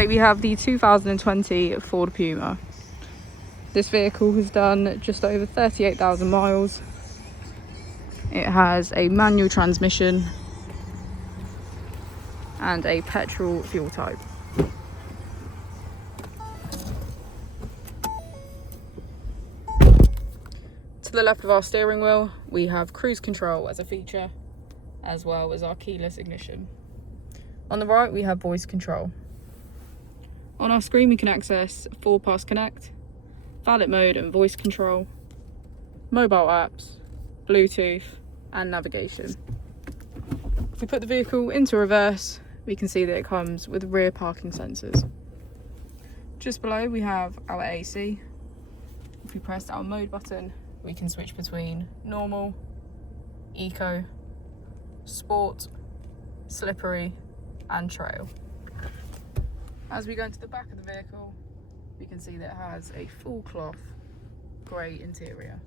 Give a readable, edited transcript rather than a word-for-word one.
today we have the 2020 Ford Puma. This vehicle has done just over 38,000 miles. It has a manual transmission and a petrol fuel type. To the left of our steering wheel, we have cruise control as a feature, as well as our keyless ignition. On the right, we have voice control. On our screen, we can access 4-pass connect, valet mode and voice control, mobile apps, Bluetooth and navigation. If we put the vehicle into reverse, we can see that it comes with rear parking sensors. Just below, we have our AC. If we press our mode button, we can switch between normal, eco, sport, slippery and trail. As we go into the back of the vehicle, we can see that it has a full cloth grey interior.